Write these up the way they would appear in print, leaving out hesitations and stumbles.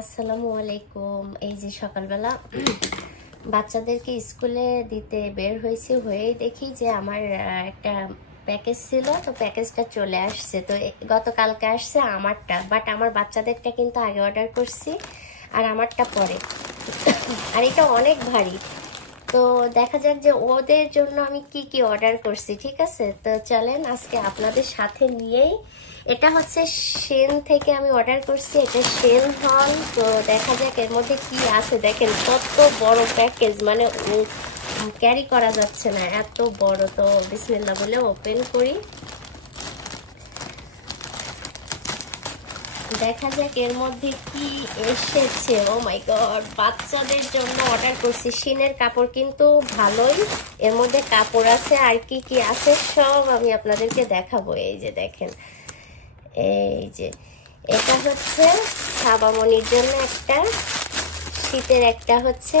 আসসালামু আলাইকুম। এই যে সকালবেলা বাচ্চাদেরকে স্কুলে দিতে বের হয়েছি, হয়েই দেখি যে আমার একটা প্যাকেজ ছিল, তো প্যাকেজটা চলে আসছে। তো গতকালকে আসছে আমারটা, বাট আমার বাচ্চাদেরটা কিন্তু আগে অর্ডার করছি আর আমারটা পরে। আর এটা অনেক ভারী, তো দেখা যাক যে ওদের জন্য আমি কি কি অর্ডার করছি। ঠিক আছে, তো চলেন আজকে আপনাদের সাথে নিয়েই। এটা হচ্ছে শেন থেকে আমি অর্ডার করছি, এটা শেন হল। তো দেখা যাক এর মধ্যে কি আছে। দেখেন কত বড় প্যাকেজ, মানে ক্যারি করা যাচ্ছে না, এত বড়। তো বিসমিল্লাহ বলে ওপেন করি, দেখা যাক এর মধ্যে কি এসেছে। ও মাই গড, বাচ্চাদের জন্য অর্ডার করছি। শিনের কাপড় কিন্তু ভালোই, এর মধ্যে কাপড় আছে। আর কি কি আছে সব আমি আপনাদেরকে দেখাবো। এই যে দেখেন, এই যে এটা হচ্ছে সাবামনির জন্য একটা শীতের একটা হচ্ছে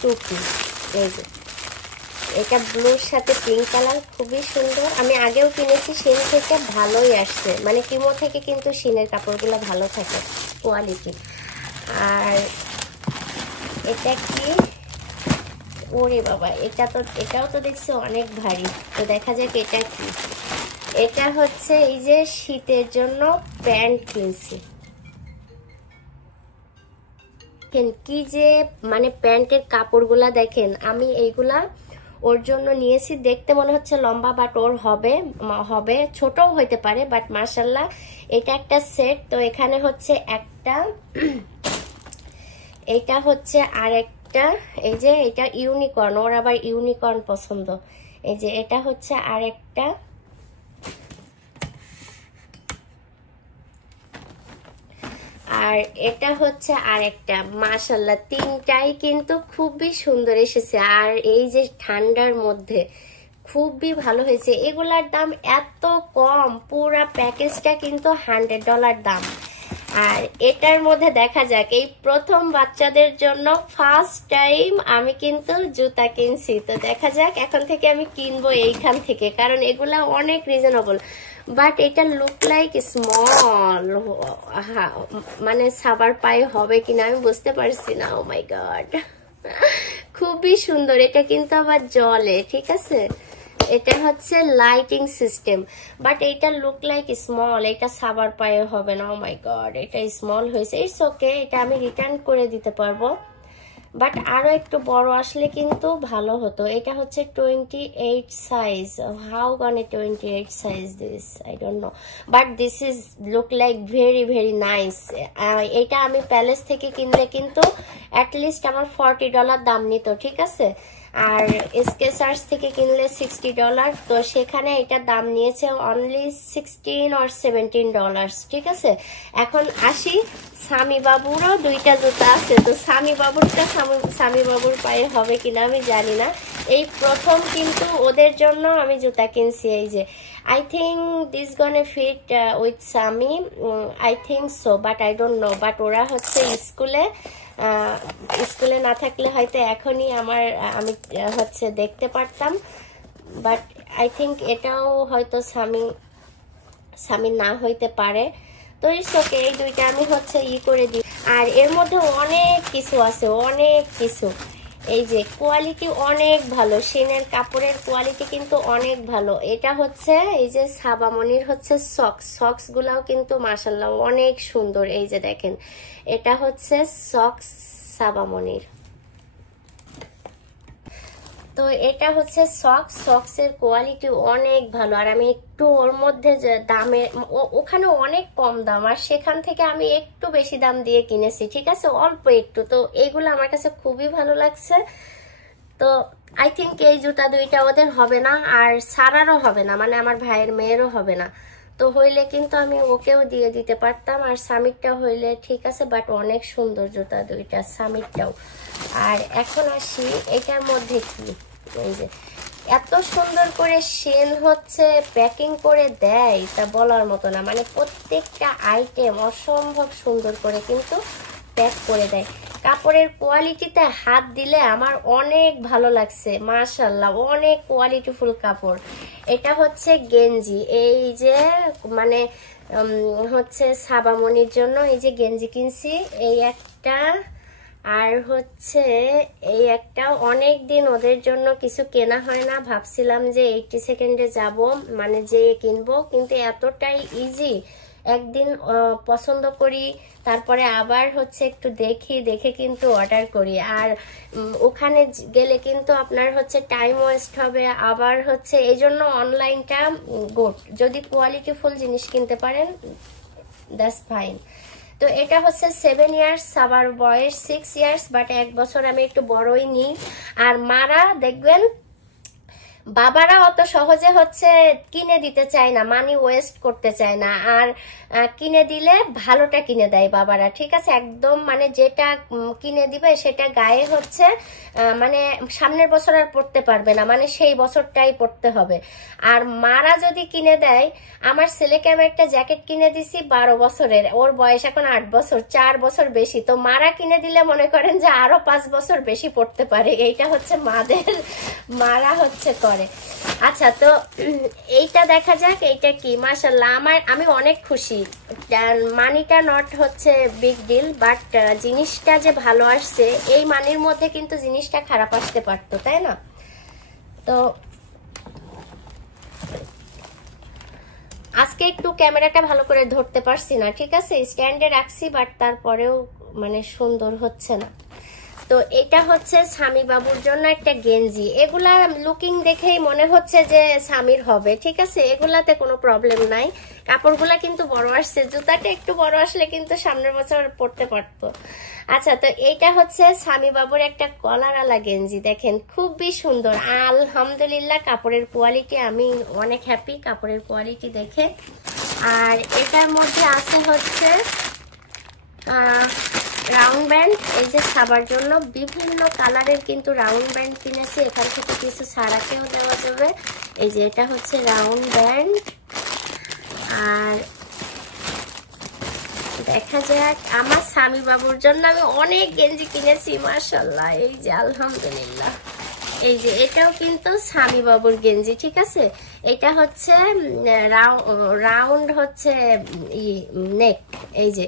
টুপি। এই যে এটা ব্লুর সাথে পিঙ্ক কালার, খুবই সুন্দর। আমি আগেও কিনেছি শিন থেকে, ভালোই আসছে। মানে কিমো থেকে কিন্তু শিনের কাপড়গুলো ভালো থাকে, কোয়ালিটি। আর এটা কি, ওরে বাবা, এটাও তো দেখছি অনেক ভারী। তো দেখা যাক এটা কি। এটা হচ্ছে এই যে শীতের জন্য প্যান্ট কিনছি। কি যে মানে প্যান্টের কাপড়গুলা দেখেন, আমি এইগুলা ওর জন্য নিয়েছি। দেখতে মনে হচ্ছে লম্বা, বাট ওর হবে ছোটও হইতে পারে, বাট মাশাআল্লাহ এটা একটা সেট। তো এখানে হচ্ছে একটা, এটা হচ্ছে আর একটা, এই যে এটা ইউনিকর্ন, ওর আবার ইউনিকর্ন পছন্দ। এই যে এটা হচ্ছে আর একটা, আর এটা হচ্ছে আরেকটা। মাশাআল্লাহ তিনটাই কিন্তু খুবই সুন্দর এসেছে। আর এই যে ঠান্ডার মধ্যে খুবই ভালো হয়েছে। এগুলার দাম এত কম, পুরা প্যাকেজটা কিন্তু $100 দাম। আর এটার মধ্যে দেখা যাক, এই প্রথম বাচ্চাদের জন্য ফার্স্ট টাইম আমি কিন্তু জুতা কিনছি। তো দেখা যাক, এখন থেকে আমি কিনবো এইখান থেকে, কারণ এগুলা অনেক রিজনেবল। বাট এটা লুক লাইক স্মল, মানে সাবার পায়ে হবে কিনা আমি বুঝতে পারছি না। ও মাই গড, খুবই সুন্দর। এটা কিন্তু আবার জলে, ঠিক আছে। এটা হচ্ছে লাইটিং সিস্টেম, বাট এটা লুক লাইক স্মল, এটা সাবার পায়ে হবে না। ও মাই গড, এটা স্মল হয়েছে। ইটস ওকে, এটা আমি রিটার্ন করে দিতে পারবো, বাট আরো একটু বড় আসলে কিন্তু ভালো হতো। এটা হচ্ছে 28 সাইজ। হাউ গনে 28 size this, I don't know, but this is look like very very nice. এটা আমি প্যালেস থেকে কিনলে কিন্তু অ্যাটলিস্ট আমার $40 দাম নিত, ঠিক আছে। আর স্কেচার্স থেকে কিনলে $60, তো সেখানে এটার দাম নিয়েছে অনলি $16 or $17, ঠিক আছে। এখন আসি, স্বামী বাবুরও দুইটা জুতা আছে। তো স্বামী বাবুরটা স্বামী বাবুর পায়ে হবে কিনা আমি জানি না। এই প্রথম কিন্তু ওদের জন্য আমি জুতা কিনছি। এই যে আই থিঙ্ক দিস গনে ফিট উইথ স্বামী, I think so, but I don't know. But ওরা হচ্ছে স্কুলে না থাকলে হয়তো এখনই আমি হচ্ছে দেখতে পারতাম, বাট আই থিঙ্ক এটাও হয়তো স্বামী না হইতে পারে। তো ইটস ওকে, এই দুইটা আমি হচ্ছে করে দিই। আর এর মধ্যে অনেক কিছু আছে, অনেক কিছু। এই যে কোয়ালিটি অনেক ভালো, শিনের কাপড়ের কোয়ালিটি কিন্তু অনেক ভালো। এটা হচ্ছে এই যে সাবামনির হচ্ছে সক্স গুলাও কিন্তু মাশাআল্লাহ অনেক সুন্দর। এই যে দেখেন, এটা হচ্ছে সাবামনির। তো এটা হচ্ছে সক্সের কোয়ালিটি অনেক ভালো। আর আমি একটু ওর মধ্যে যে দামে, ওখানে অনেক কম দাম, আর সেখান থেকে আমি একটু বেশি দাম দিয়ে কিনেছি, ঠিক আছে, অল্প একটু। তো এইগুলো আমার কাছে খুবই ভালো লাগছে। তো আই থিঙ্ক এই জুতা দুইটা ওদের হবে না, আর সারারও হবে না, মানে আমার ভাইয়ের মেয়েরও হবে না। তো হইলে কিন্তু আমি ওকেও দিয়ে দিতে পারতাম, আর সামিরটা হইলে ঠিক আছে। বাট অনেক সুন্দর জুতা দুইটা, সামিরটাও। আর এখন আসি এটার মধ্যে কি, এই যে এত সুন্দর করে শেন হচ্ছে প্যাকিং করে দেয়, তা বলার মতো না। মানে প্রত্যেকটা আইটেম অসম্ভব সুন্দর করে কিন্তু প্যাক করে দেয়। কাপড়ের কোয়ালিটিতে হাত দিলে আমার অনেক ভালো লাগছে, মাশাআল্লাহ অনেক কোয়ালিটিফুল কাপড়। এটা হচ্ছে গেঞ্জি, এই যে মানে হচ্ছে সাবামনির জন্য এই যে গেঞ্জি কিনছি, এই একটা, আর হচ্ছে এই একটা। অনেক দিন ওদের জন্য কিছু কেনা হয় না, ভাবছিলাম যে 80 সেকেন্ডে যাব, মানে যে কিনবো, কিন্তু এতটাই ইজি, একদিন পছন্দ করি, তারপরে আবার হচ্ছে একটু দেখে কিন্তু অর্ডার করি। আর ওখানে গেলে কিন্তু আপনার হচ্ছে টাইম ওয়েস্ট হবে, আবার হচ্ছে এই জন্য অনলাইনটা গুড। যদি কোয়ালিটিফুল জিনিস কিনতে পারেন দ্যাটস ফাইন। তো এটা হচ্ছে 7 ইয়ার্স, আবার বয়স 6 ইয়ার্স, বাট 1 বছর আমি একটু বড়ই নিই। আর মারা দেখবেন বাবারা অত সহজে হচ্ছে কিনে দিতে চায় না, মানি ওয়েস্ট করতে চায় না, আর কিনে দিলে ভালোটা কিনে দেয় বাবারা, ঠিক আছে, একদম মানে যেটা কিনে দিবে সেটা গায়ে হচ্ছে মানে সামনের বছর আর পড়তে পারবে না, মানে সেই বছরটাই পড়তে হবে। আর মারা যদি কিনে দেয়, আমার ছেলেকে আমি একটা জ্যাকেট কিনে দিছি 12 বছরের, ওর বয়স এখন 8 বছর, 4 বছর বেশি, তো মারা কিনে দিলে মনে করেন যে আরো 5 বছর বেশি পড়তে পারে। এইটা হচ্ছে মারা হচ্ছে করে। আচ্ছা, তো এইটা দেখা যাক, এইটা কি, মাশাআল্লাহ আমি অনেক খুশি। মানিটা নট হচ্ছে বিগ ডিল, বাট জিনিসটা যে ভালো আসছে, এই মানির মধ্যে কিন্তু জিনিসটা খারাপ আসতে পারতো, তাই না? তো আজকে একটু ক্যামেরাটা ভালো করে ধরতে পারছি না, ঠিক আছে, স্ট্যান্ডে রাখছি, বাট তারপরেও মানে সুন্দর হচ্ছে না। তো এটা হচ্ছে স্বামী বাবুর জন্য একটা গেঞ্জি, এগুলা লুকিং দেখেই মনে হচ্ছে যে স্বামীর হবে, ঠিক আছে, এগুলাতে কোনো প্রবলেম নাই, কাপড়গুলা কিন্তু বড় আসছে, জুতাটা একটু বড় আসলে কিন্তু সামনের বছর পরতে পারতো। আচ্ছা, তো এইটা হচ্ছে স্বামী বাবুর একটা কলারওয়ালা গেঞ্জি, দেখেন খুবই সুন্দর, আলহামদুলিল্লাহ কাপড়ের কোয়ালিটি, আমি অনেক হ্যাপি কাপড়ের কোয়ালিটি দেখে। আর এটার মধ্যে আছে হচ্ছে রাউন্ড ব্যান্ড, এই যে ছাবার জন্য বিভিন্ন কালারের কিন্তু রাউন্ড ব্যান্ড কিনেছি, এখান থেকে কিছু ছাড়াকেও দেওয়া যাবে। এই যে এটা হচ্ছে রাউন্ড ব্যান্ড। আর দেখা যাক, আমার স্বামী বাবুর জন্য আমি অনেক গেঞ্জি কিনেছি মাশাআল্লাহ, এই যে আলহামদুলিল্লাহ, এই যে এটাও কিন্তু স্বামী বাবুর গেঞ্জি, ঠিক আছে, এটা হচ্ছে রাউন্ড হচ্ছে নেক, এই যে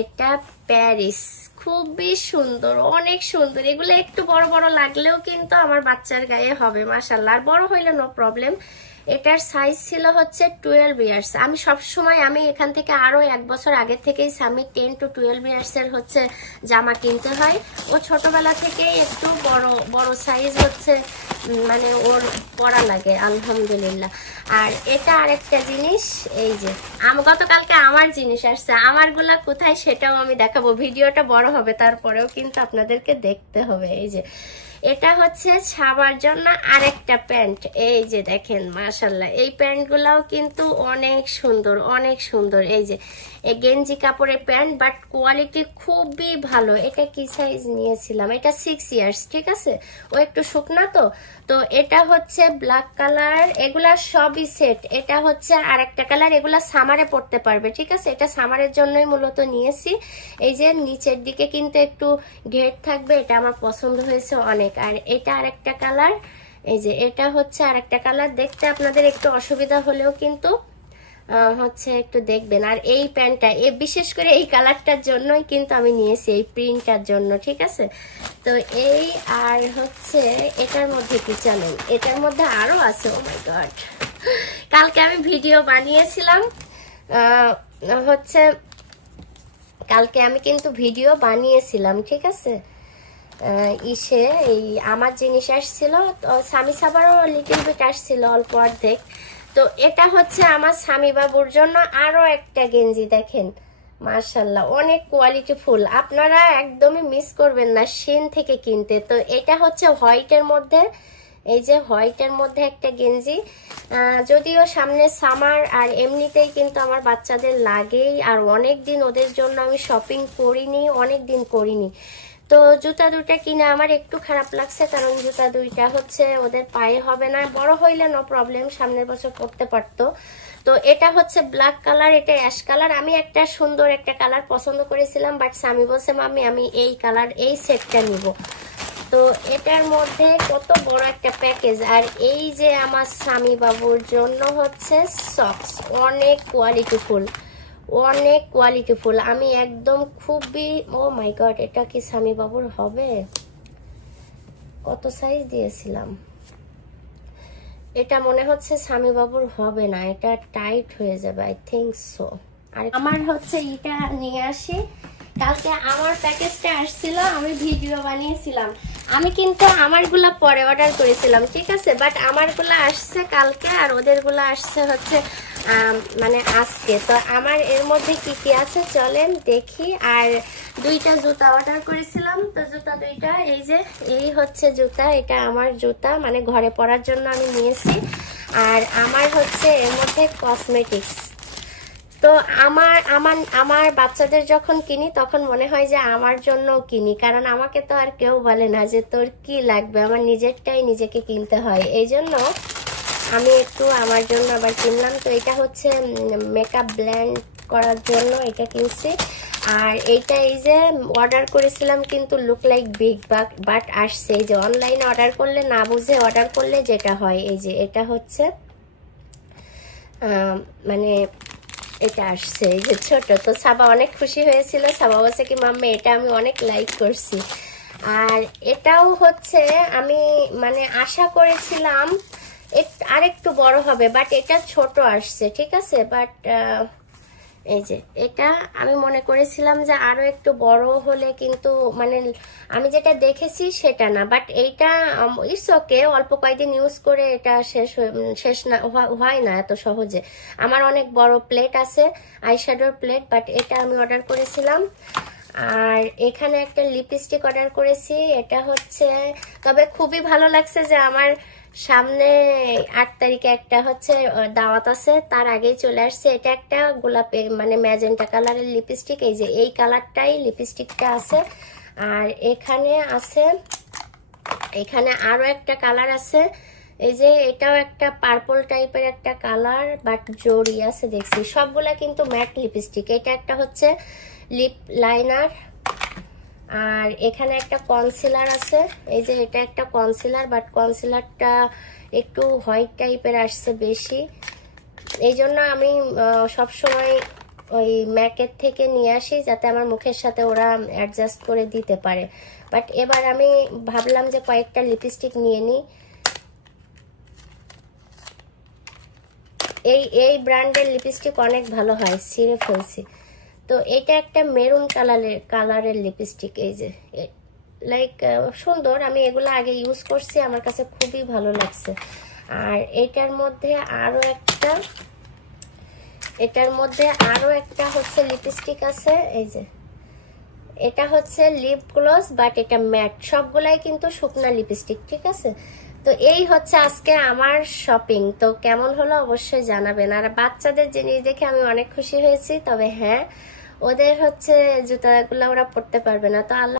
এটা প্যারিস, খুবই সুন্দর, অনেক সুন্দর, এগুলো একটু বড় বড় লাগলেও কিন্তু আমার বাচ্চার গায়ে হবে মাশাআল্লাহ, আর বড় হইলে নো প্রবলেম। এটার সাইজ ছিল হচ্ছে 12 ইয়ার্স। আমি সবসময় এখান থেকে আরো 1 বছর আগে থেকেই স্বামী 10 to 12 ইয়ার্স এর হচ্ছে জামা কিনতে হয়, ও ছোটবেলা থেকে একটু বড় সাইজ হচ্ছে মানে ওর পরা লাগে আলহামদুলিল্লাহ। আর এটা আরেকটা জিনিস, এই যে গতকালকে আমার জিনিস আসছে, আমারগুলা কোথায় সেটাও আমি দেখাবো, ভিডিওটা বড় হবে তারপরেও কিন্তু আপনাদেরকে দেখতে হবে। এই যে এটা হচ্ছে ছাবার জন্য আরেকটা প্যান্ট, এই যে দেখেন মাশাআল্লাহ, এই প্যান্টগুলাও কিন্তু অনেক সুন্দর, অনেক সুন্দর। এই যে এই গেঞ্জি কাপড়ের প্যান্ট, বাট কোয়ালিটি খুবই ভালো। এটা কি সাইজ নিয়েছিলাম, এটা 6 ইয়ার্স, ঠিক আছে, ও একটু শুকনা তো এটা হচ্ছে ব্ল্যাক কালার, এগুলা সবই সেট। এটা হচ্ছে আরেকটা কালার, এগুলা সামারে পড়তে পারবে, ঠিক আছে, এটা সামারের জন্যই মূলত নিয়েছি। এই যে নিচের দিকে কিন্তু একটু ঘের থাকবে, এটা আমার পছন্দ হয়েছে অনেক। আর এটা আরেকটা কালার, এই যে এটা হচ্ছে আরেকটা কালার, দেখতে আপনাদের একটু অসুবিধা হলেও কিন্তু হচ্ছে একটু দেখবেন। আর এই প্যান্টটা বিশেষ করে এই কালারটার জন্যই কিন্তু আমি নিয়েছি, এই প্রিন্টটার জন্য, ঠিক আছে। তো এই আর হচ্ছে এটার মধ্যে কি জানেন, এটার মধ্যে আরো আছে, ও মাই গড, কালকে আমি ভিডিও বানিয়েছিলাম হচ্ছে, কালকে আমি কিন্তু ভিডিও বানিয়েছিলাম, ঠিক আছে, এই আমার জিনিস আসছিল, স্বামী সাবারও লিটল বিট আসছিল, অল্প অর্ধেক। তো এটা হচ্ছে আমার স্বামী বাবুর জন্য আরো একটা গেঞ্জি, দেখেন মাশাআল্লাহ অনেক কোয়ালিটি ফুল, আপনারা একদমই মিস করবেন না শিন থেকে কিনতে। তো এটা হচ্ছে হোয়াইটের মধ্যে, এই যে হোয়াইটের মধ্যে একটা গেঞ্জি, যদিও সামনে সামার, আর এমনিতেই কিন্তু আমার বাচ্চাদের লাগেই, আর অনেক দিন ওদের জন্য আমি শপিং করিনি, অনেক দিন করিনি। তো জুতা দুইটা কিনে আমার একটু খারাপ লাগছে, কারণ জুতা দুইটা হচ্ছে ওদের পায়ে হবে না, বড় হইলে নো প্রবলেম, সামনের বছর পড়তে পারতো। তো এটা হচ্ছে ব্ল্যাক কালার, এটা অ্যাশ কালার, আমি একটা সুন্দর একটা কালার পছন্দ করেছিলাম, বাট স্বামী বলছে মাম্মি আমি এই কালার এই সেটটা নিব। তো এটার মধ্যে কত বড় একটা প্যাকেজ। আর এই যে আমার স্বামী বাবুর জন্য হচ্ছে সক্স, অনেক কোয়ালিটি ফুল, অনেক কোয়ালিটিফুল। আমি একদম খুবই, ও মাই গড, এটা কি স্বামী বাবুর হবে? কত সাইজ দিয়েছিলাম, এটা মনে হচ্ছে স্বামী বাবুর হবে না, এটা টাইট হয়ে যাবে, আই থিঙ্ক সো। আর আমার হচ্ছে এটা নিয়ে আসি, কালকে আমার প্যাকেজটা আসছিল, আমি ভিডিও বানিয়েছিলাম। আমি কিন্তু আমারগুলা পরে অর্ডার করেছিলাম, ঠিক আছে, বাট আমারগুলা আসছে কালকে আর ওদেরগুলা আসছে হচ্ছে মানে আজকে। তো আমার এর মধ্যে কি কি আছে চলেন দেখি। আর দুইটা জুতা অর্ডার করেছিলাম, তো জুতা দুইটা, এই যে এই হচ্ছে জুতা, এটা আমার জুতা, মানে ঘরে পরার জন্য আমি নিয়েছি। আর আমার হচ্ছে এর মধ্যে কসমেটিক্স। তো আমার বাচ্চাদের যখন কিনি তখন মনে হয় যে আমার জন্য কিনি, কারণ আমাকে তো আর কেউ বলে না যে তোর কি লাগবে, আমার নিজেরটাই নিজেকে কিনতে হয়। এই জন্য আমি একটু আমার জন্য আবার কিনলাম। তো এটা হচ্ছে মেকআপ ব্লেন্ড করার জন্য এটা কিনছি। আর এইটা এই যে অর্ডার করেছিলাম কিন্তু লুক লাইক বিগ, বাট আসছে, এই যে অনলাইনে অর্ডার করলে না বুঝে অর্ডার করলে যেটা হয়, এই যে এটা হচ্ছে মানে এটা আসছে এই যে ছোট। তো সাবা অনেক খুশি হয়েছিল, সাবা বলছে কি মাম্মা এটা আমি অনেক লাইক করছি। আর এটাও হচ্ছে আমি মানে আশা করেছিলাম আরেকটু বড় হবে, বাট এটা ছোট আসছে, ঠিক আছে। বাট এই যে এটা আমি মনে করেছিলাম যে আরো একটু বড় হলে, কিন্তু মানে আমি যেটা দেখেছি সেটা না। বাট এইটা ইটস ওকে, অল্প কয়েকদিন ইউজ করে এটা শেষ না হয় না এত সহজে। আমার অনেক বড় প্লেট আছে, আইশ্যাডোর প্লেট, বাট এটা আমি অর্ডার করেছিলাম। আর এখানে একটা লিপস্টিক অর্ডার করেছি, এটা হচ্ছে, তবে খুবই ভালো লাগছে যে আমার সামনে 8 তারিখে একটা হচ্ছে দাওয়াত আছে, তার আগেই চলে আসছে। এটা একটা গোলাপি মানে ম্যাজেন্টা কালারের লিপস্টিক, এই যে এই কালারটাই লিপস্টিকটা আছে। আর এখানে আছে, এখানে আরো একটা কালার আছে, এই যে এটাও একটা পার্পল টাইপের একটা কালার, বাট জরি আছে দেখছি। সবগুলা কিন্তু ম্যাট লিপস্টিক। এটা একটা হচ্ছে লিপ লাইনার। আর এখানে একটা কনসিলার আছে, এই যে এটা একটা কনসিলার, বাট কনসিলারটা একটু হোয়াইট টাইপের আসছে বেশি, এই জন্য আমি সবসময় ওই ম্যাকের থেকে নিয়ে আসি যাতে আমার মুখের সাথে ওরা অ্যাডজাস্ট করে দিতে পারে। বাট এবার আমি ভাবলাম যে কয়েকটা লিপস্টিক নিয়ে নিই। এই ব্র্যান্ডের লিপস্টিক অনেক ভালো হয়, ছিঁড়ে ফেলছি। তো এটা একটা মেরুন কালারের লিপস্টিক, এই যে লাইক সুন্দর, আমি এগুলো আগে ইউজ করছি, আমার কাছে খুবই ভালো লাগছে। আর এটার মধ্যে আরো একটা হচ্ছে লিপস্টিক আছে, এই যে এটা হচ্ছে লিপ গ্লস, বাট এটা ম্যাট। সবগুলাই কিন্তু শুকনা লিপস্টিক, ঠিক আছে। তো এই হচ্ছে আজকে আমার শপিং। তো কেমন হলো অবশ্যই জানাবেন। আর বাচ্চাদের জিনিস দেখে আমি অনেক খুশি হয়েছি, তবে হ্যাঁ ওদের হচ্ছে জুতাগুলো ওরা পরতে পারবে না। তো আল্লাহ